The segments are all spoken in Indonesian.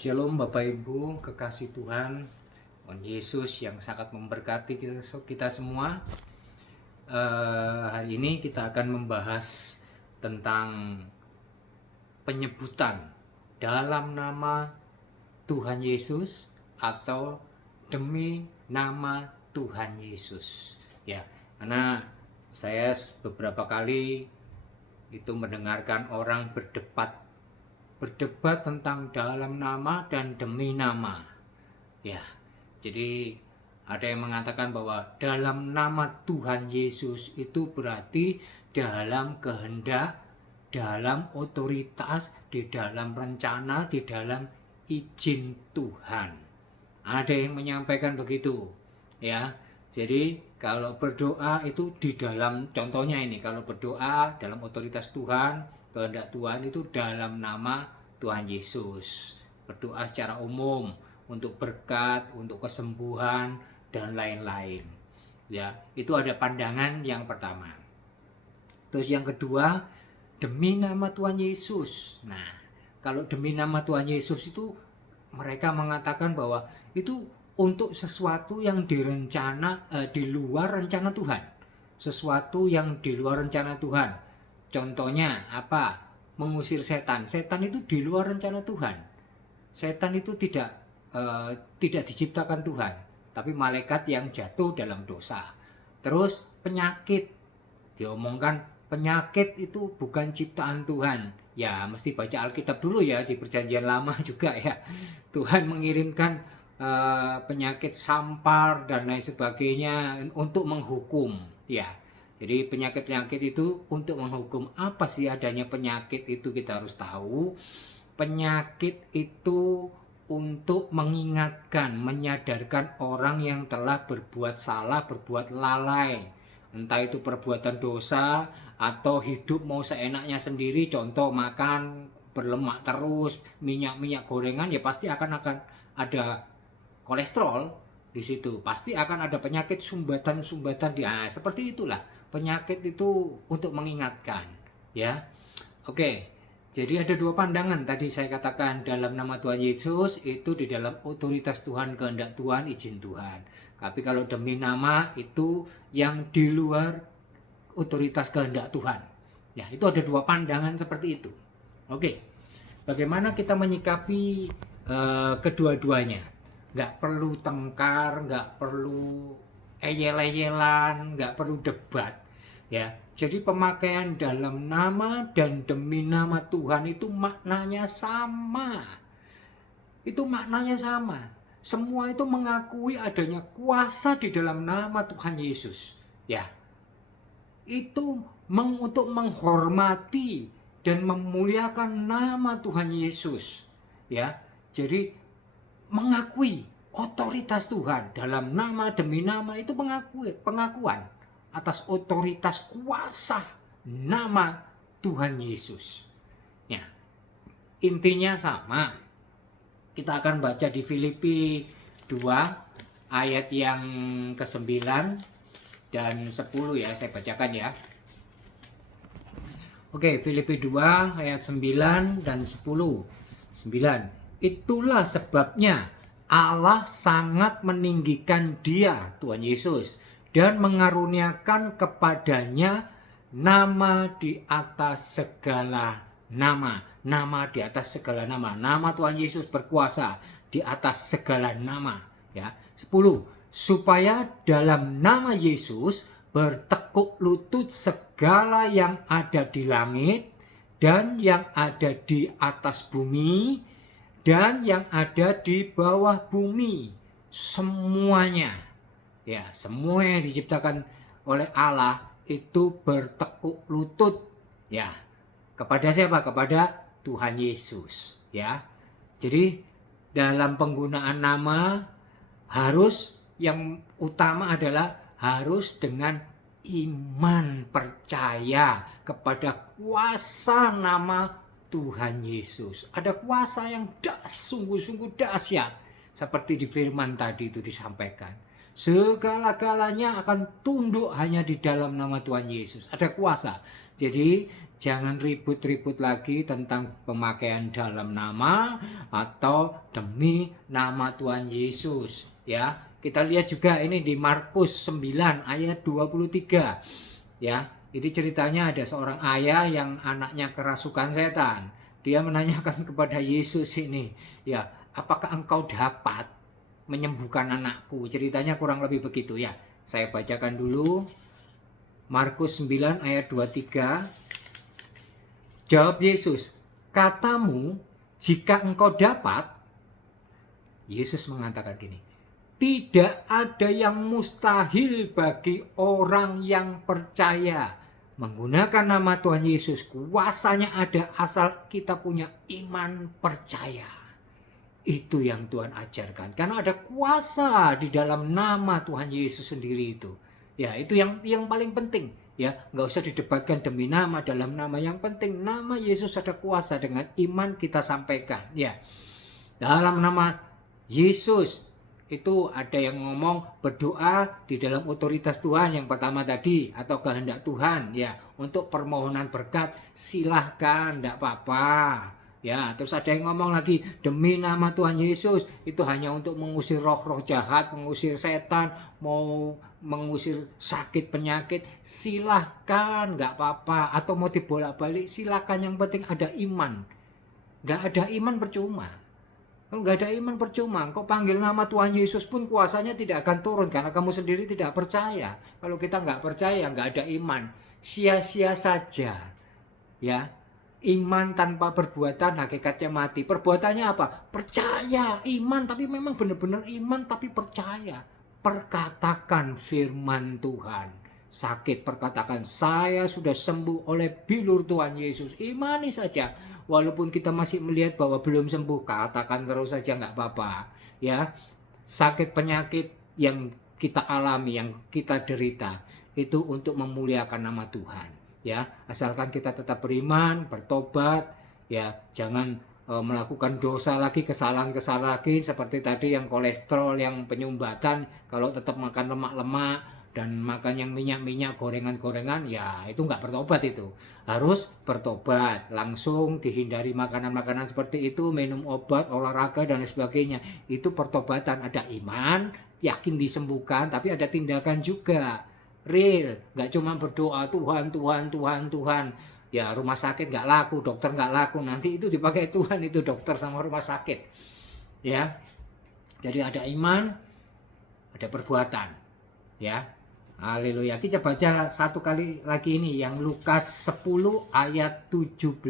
Shalom Bapak Ibu, kekasih Tuhan, Tuhan Yesus yang sangat memberkati kita semua. Hari ini kita akan membahas tentang penyebutan dalam nama Tuhan Yesus atau demi nama Tuhan Yesus. Ya, karena saya beberapa kali itu mendengarkan orang berdebat tentang dalam nama dan demi nama. Ya, jadi ada yang mengatakan bahwa dalam nama Tuhan Yesus itu berarti dalam kehendak, dalam otoritas, di dalam rencana, di dalam izin Tuhan. Ada yang menyampaikan begitu, ya. Jadi kalau berdoa itu di dalam, contohnya ini, kalau berdoa dalam otoritas Tuhan, kehendak Tuhan itu dalam nama Tuhan Yesus. Berdoa secara umum untuk berkat, untuk kesembuhan dan lain-lain. Ya, itu ada pandangan yang pertama. Terus yang kedua, demi nama Tuhan Yesus. Nah, kalau demi nama Tuhan Yesus itu mereka mengatakan bahwa itu untuk sesuatu yang di luar rencana Tuhan. Sesuatu yang di luar rencana Tuhan. Contohnya apa? Mengusir setan. Setan itu di luar rencana Tuhan. Setan itu tidak diciptakan Tuhan, tapi malaikat yang jatuh dalam dosa. Terus penyakit, diomongkan penyakit itu bukan ciptaan Tuhan. Ya mesti baca Alkitab dulu ya, di perjanjian lama juga ya. Tuhan mengirimkan penyakit sampar dan lain sebagainya untuk menghukum. Ya, jadi penyakit-penyakit itu untuk menghukum. Apa sih adanya penyakit itu kita harus tahu. Penyakit itu untuk mengingatkan, menyadarkan orang yang telah berbuat salah, berbuat lalai. Entah itu perbuatan dosa atau hidup mau seenaknya sendiri, contoh makan berlemak terus, minyak gorengan, ya pasti akan ada kolesterol di situ. Pasti akan ada penyakit sumbatan-sumbatan seperti itulah. Penyakit itu untuk mengingatkan, ya. Oke. Jadi ada dua pandangan tadi saya katakan, dalam nama Tuhan Yesus itu di dalam otoritas Tuhan, kehendak Tuhan, izin Tuhan. Tapi kalau demi nama itu yang di luar otoritas kehendak Tuhan. Ya, itu ada dua pandangan seperti itu. Oke. Bagaimana kita menyikapi kedua-duanya? Nggak perlu tengkar, nggak perlu eyel-eyelan, nggak perlu debat. Ya, jadi pemakaian dalam nama dan demi nama Tuhan itu maknanya sama. Itu maknanya sama. Semua itu mengakui adanya kuasa di dalam nama Tuhan Yesus. Ya, itu untuk menghormati dan memuliakan nama Tuhan Yesus. Ya, jadi mengakui otoritas Tuhan dalam nama demi nama itu pengakuan atas otoritas kuasa nama Tuhan Yesus. Ya, intinya sama. Kita akan baca di Filipi 2 ayat yang ke-9 dan 10 ya, saya bacakan ya. Oke, Filipi 2 ayat 9 dan 10. 9. Itulah sebabnya Allah sangat meninggikan Dia, Tuhan Yesus, dan mengaruniakan kepadanya nama di atas segala nama. Nama di atas segala nama. Nama Tuhan Yesus berkuasa di atas segala nama. Ya. 10. Supaya dalam nama Yesus bertekuk lutut segala yang ada di langit dan yang ada di atas bumi dan yang ada di bawah bumi. Semuanya, ya, semua yang diciptakan oleh Allah itu bertekuk lutut, ya. Kepada siapa? Kepada Tuhan Yesus, ya. Jadi dalam penggunaan nama harus, yang utama adalah harus dengan iman, percaya kepada kuasa nama Tuhan Yesus. Ada kuasa yang sungguh-sungguh dahsyat, seperti di firman tadi itu disampaikan. Segala-galanya akan tunduk hanya di dalam nama Tuhan Yesus. Ada kuasa. Jadi jangan ribut-ribut lagi tentang pemakaian dalam nama atau demi nama Tuhan Yesus. Ya, kita lihat juga ini di Markus 9 ayat 23. Ya, ini ceritanya ada seorang ayah yang anaknya kerasukan setan. Dia menanyakan kepada Yesus ini, ya, apakah engkau dapat menyembuhkan anakku? Ceritanya kurang lebih begitu ya. Saya bacakan dulu. Markus 9 ayat 23. Jawab Yesus, katamu, jika engkau dapat. Yesus mengatakan gini, tidak ada yang mustahil bagi orang yang percaya. Menggunakan nama Tuhan Yesus, kuasanya ada asal kita punya iman percaya. Itu yang Tuhan ajarkan. Karena ada kuasa di dalam nama Tuhan Yesus sendiri itu. Ya, itu yang paling penting. Ya, nggak usah didebatkan demi nama, dalam nama. Yang penting nama Yesus ada kuasa, dengan iman kita sampaikan. Ya, dalam nama Yesus itu ada yang ngomong berdoa di dalam otoritas Tuhan yang pertama tadi, atau kehendak Tuhan ya, untuk permohonan berkat silahkan, tidak apa-apa ya. Terus ada yang ngomong lagi demi nama Tuhan Yesus, itu hanya untuk mengusir roh-roh jahat, mengusir setan, mau mengusir sakit penyakit, silahkan, nggak apa-apa. Atau mau dibolak-balik silahkan, yang penting ada iman. Nggak ada iman percuma. Kalau nggak ada iman percuma, kau panggil nama Tuhan Yesus pun kuasanya tidak akan turun karena kamu sendiri tidak percaya. Kalau kita nggak percaya, nggak ada iman, sia-sia saja. Ya, iman tanpa perbuatan hakikatnya mati. Perbuatannya apa? Percaya, iman, tapi memang benar-benar iman tapi percaya. Perkatakan firman Tuhan. Sakit perkatakan, saya sudah sembuh oleh bilur Tuhan Yesus. Imani saja. Walaupun kita masih melihat bahwa belum sembuh, katakan terus saja, nggak apa-apa. Ya, sakit penyakit yang kita alami, yang kita derita, itu untuk memuliakan nama Tuhan. Ya, asalkan kita tetap beriman, bertobat, ya, jangan melakukan dosa lagi, kesalahan-kesalahan lagi seperti tadi yang kolesterol, yang penyumbatan. Kalau tetap makan lemak-lemak dan makan yang minyak-minyak, gorengan-gorengan, ya itu nggak bertobat. Itu harus bertobat langsung, dihindari makanan-makanan seperti itu, minum obat, olahraga dan sebagainya. Itu pertobatan. Ada iman, yakin disembuhkan, tapi ada tindakan juga real, nggak cuma berdoa Tuhan, Tuhan, Tuhan, Tuhan. Ya, rumah sakit nggak laku, dokter nggak laku, nanti itu dipakai Tuhan, itu dokter sama rumah sakit. Ya, jadi ada iman, ada perbuatan. Ya, haleluya. Kita baca satu kali lagi ini, yang Lukas 10 ayat 17.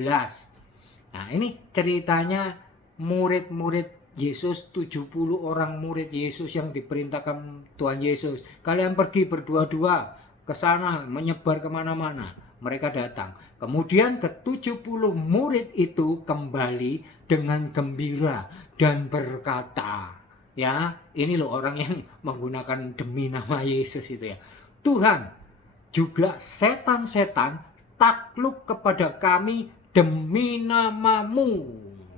Nah, ini ceritanya murid-murid Yesus, 70 orang murid Yesus yang diperintahkan Tuhan Yesus. Kalian pergi berdua-dua ke sana, menyebar kemana-mana. Mereka datang. Kemudian ke-70 murid itu kembali dengan gembira dan berkata, ya, ini loh orang yang menggunakan demi nama Yesus itu ya. Tuhan, juga setan-setan takluk kepada kami demi namamu.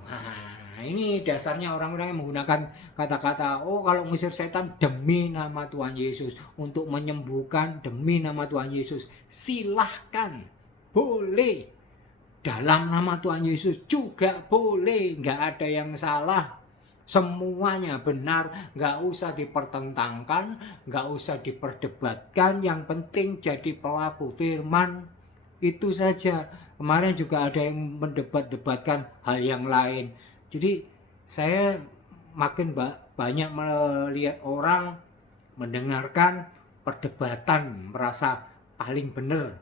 Nah, ini dasarnya orang-orang yang menggunakan kata-kata, oh kalau ngusir setan demi nama Tuhan Yesus, untuk menyembuhkan demi nama Tuhan Yesus, silahkan, boleh. Dalam nama Tuhan Yesus juga boleh, nggak ada yang salah. Semuanya benar, nggak usah dipertentangkan, nggak usah diperdebatkan. Yang penting jadi pelaku firman, itu saja. Kemarin juga ada yang mendebat-debatkan hal yang lain. Jadi saya makin banyak melihat orang mendengarkan perdebatan, merasa paling benar,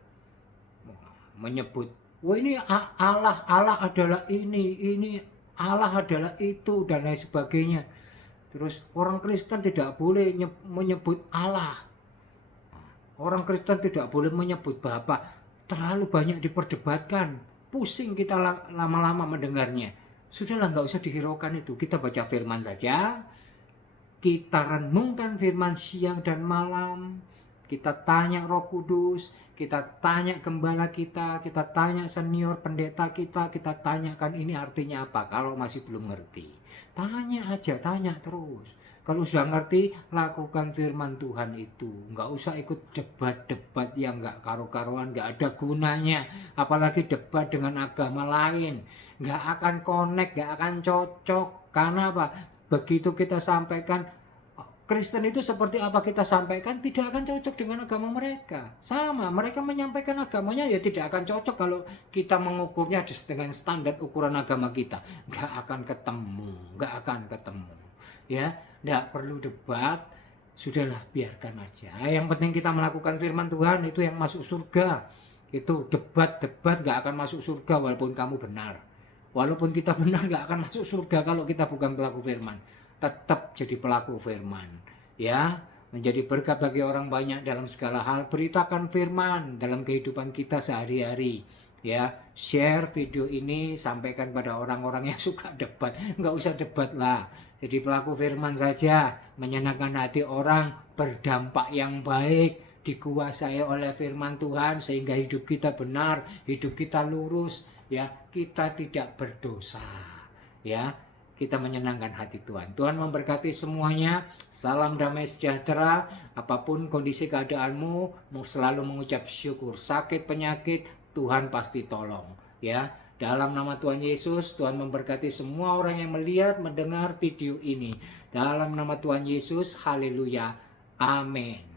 menyebut, wah ini Allah, Allah adalah ini Allah adalah itu, dan lain sebagainya. Terus orang Kristen tidak boleh menyebut Allah. Orang Kristen tidak boleh menyebut Bapa. Terlalu banyak diperdebatkan. Pusing kita lama-lama mendengarnya. Sudahlah, nggak usah dihiraukan itu. Kita baca firman saja. Kita renungkan firman siang dan malam. kita tanya Roh Kudus, kita tanya gembala kita tanya senior pendeta kita tanyakan ini artinya apa. Kalau masih belum ngerti, tanya aja, tanya terus. Kalau sudah ngerti, lakukan firman Tuhan itu. Nggak usah ikut debat-debat yang nggak karu-karuan, nggak ada gunanya. Apalagi debat dengan agama lain. Nggak akan connect, nggak akan cocok. Karena apa? Begitu kita sampaikan, Kristen itu seperti apa kita sampaikan, tidak akan cocok dengan agama mereka. Sama, mereka menyampaikan agamanya ya tidak akan cocok kalau kita mengukurnya dengan standar ukuran agama kita. Nggak akan ketemu. Ya, nggak perlu debat, sudahlah biarkan aja. Yang penting kita melakukan firman Tuhan, itu yang masuk surga. Itu debat-debat nggak akan masuk surga walaupun kamu benar. Walaupun kita benar nggak akan masuk surga kalau kita bukan pelaku firman. Tetap jadi pelaku firman, ya, menjadi berkat bagi orang banyak dalam segala hal. Beritakan firman dalam kehidupan kita sehari-hari, ya. Share video ini, sampaikan pada orang-orang yang suka debat. Nggak usah debat lah, jadi pelaku firman saja, menyenangkan hati orang, berdampak yang baik, dikuasai oleh firman Tuhan sehingga hidup kita benar, hidup kita lurus, ya, kita tidak berdosa, ya. Kita menyenangkan hati Tuhan. Tuhan memberkati semuanya. Salam damai sejahtera. Apapun kondisi keadaanmu, mau selalu mengucap syukur. Sakit penyakit, Tuhan pasti tolong. Ya, dalam nama Tuhan Yesus, Tuhan memberkati semua orang yang melihat, mendengar video ini. Dalam nama Tuhan Yesus, haleluya. Amin.